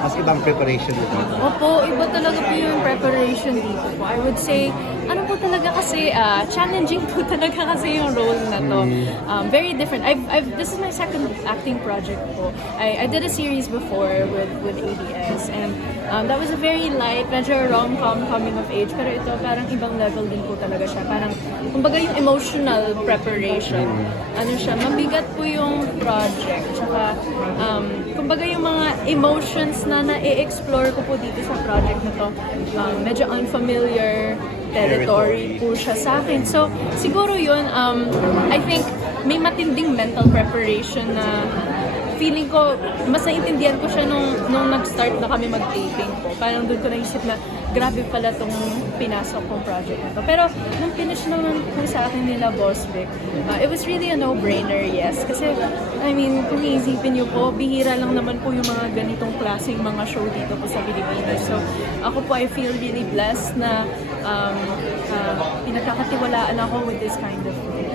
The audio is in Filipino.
mas ibang preparation dito? Opo, iba talaga po yung preparation dito po. I would say, ano po talaga kasi, challenging po talaga kasi yung role na to. Very different. This is my second acting project po. I did a series before with ABS and that was a very light, medyo rom-com coming of age. Pero ito parang ibang level din po talaga siya. Parang, kumbaga yung emotional preparation. Ano siya, mabigat po yung project. Tsaka, kumbaga yung mga emotions na na-explore ko po dito sa project na to, medyo unfamiliar territory po siya sa akin. So, siguro yun, I think may matinding mental preparation na feeling ko, mas naintindihan ko siya nung nag-start na kami mag-taping po. Parang doon ko naisip na, grabe pala tong pinasok kong project na to. Pero nung finish naman po sa akin nila Boss Vic, it was really a no-brainer, yes. Kasi, I mean, kung iisipin niyo po, bihira lang naman po yung mga ganitong klaseng mga show dito po sa Pilipinas. So, ako po, I feel really blessed na pinagkakatiwalaan ako with this kind of thing.